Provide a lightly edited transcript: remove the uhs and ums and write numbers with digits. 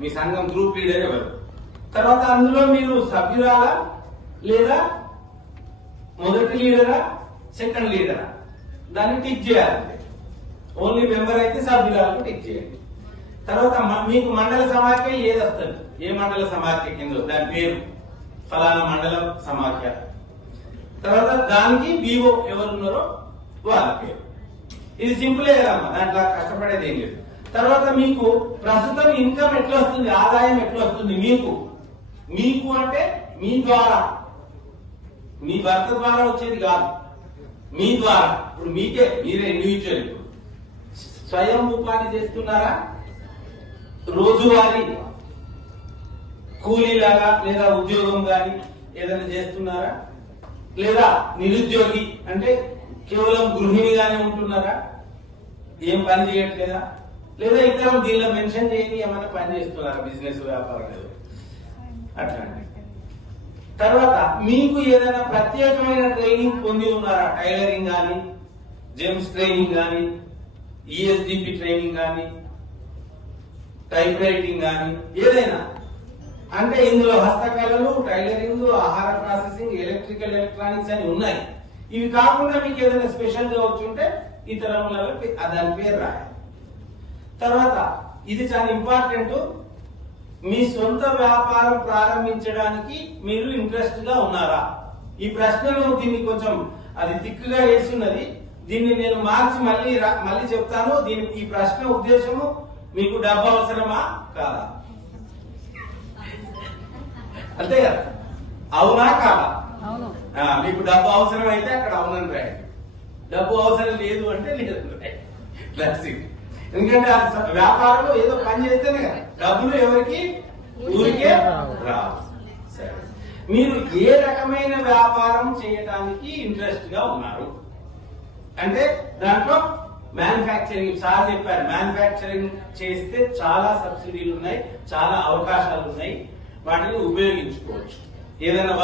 మీ సంఘం group leader ఎవరు, తర్వాత అందులో మీరు సభ్యురాలా లేదా మొదటి లీడరా సెకండ్ లీడరా దాన్ని టిక్ చేయాలి. ఓన్లీ మెంబర్ అయితే సభ్యురాలకు టిక్ చేయండి. తర్వాత మీకు మండల సమాఖ్య ఏది వస్తుంది, ఏ మండల సమాఖ్య కింద దాని పేరు ఫలానా మండల సమాఖ్య, తర్వాత దానికి వివో ఎవరున్నారో వాళ్ళ పేరు. ఇది సింపులే కదమ్మా, దాంట్లో కష్టపడేది ఏం లేదు. తర్వాత మీకు ప్రస్తుతం ఇన్కమ్ ఎట్లా వస్తుంది, ఆదాయం ఎట్లా వస్తుంది మీకు అంటే మీ ద్వారా, మీ భర్త ద్వారా వచ్చేది కాదు, మీ ద్వారా. ఇప్పుడు మీరే ఇండివిజువల్ స్వయం ఉపాధి చేస్తున్నారా, రోజువారీ కూలీలాగా లేదా ఉద్యోగం గాని ఏదైనా చేస్తున్నారా, లేదా నిరుద్యోగి అంటే కేవలం గృహిణిగానే ఉంటున్నారా, ఏం పని చేయట్లేదా, లేదా ఇతరం దీనిలో మెన్షన్ చేయని ఏమైనా పని చేస్తున్నారా, బిజినెస్ వ్యాపారం లేదు అట్లాంటి. తర్వాత మీకు ఏదైనా ప్రత్యేకమైన ట్రైనింగ్ పొంది ఉన్నారా, టైలరింగ్ కానీ, జెమ్స్ ట్రైనింగ్ కానీ, ఈఎస్డిపి ట్రైనింగ్ కానీ, టైప్ రైటింగ్ కానీ, ఏదైనా అంటే ఇందులో హస్తకళలు, టైలరింగ్, ఆహార ప్రాసెసింగ్, ఎలక్ట్రికల్, ఎలక్ట్రానిక్స్ అని ఉన్నాయి. ఇవి కాకుండా మీకు ఏదైనా స్పెషల్ గా వచ్చుంటే ఇతరములలో దాని పేరు రాయాలి. తర్వాత ఇది చాలా ఇంపార్టెంట్, మీ సొంత వ్యాపారం ప్రారంభించడానికి మీరు ఇంట్రెస్ట్ గా ఉన్నారా? ఈ ప్రశ్నలు దీన్ని కొంచెం అది థిక్గా వేసి ఉన్నది, దీన్ని నేను మార్చి మళ్ళీ చెప్తాను. ఈ ప్రశ్న ఉద్దేశము మీకు డబ్బు అవసరమా కాదా, అంతే కదా, అవునా కాదా? మీకు డబ్బు అవసరం అయితే అక్కడ అవునని రాయండి, డబ్బు అవసరం లేదు అంటే లేదని రాయండి. ఎందుకంటే వ్యాపారంలో ఏదో పని చేస్తేనే కదా డబ్బులు ఎవరికి ఊరికే రావు. సరే, మీరు ఏ రకమైన వ్యాపారం చేయడానికి ఇంట్రెస్ట్ గా ఉన్నారు అంటే దాంట్లో మ్యానుఫ్యాక్చరింగ్, సార్ చెప్పారు మ్యానుఫ్యాక్చరింగ్ చేస్తే చాలా సబ్సిడీలు ఉన్నాయి, చాలా అవకాశాలు ఉన్నాయి, వాటిని ఉపయోగించుకోవచ్చు. ఏదైనా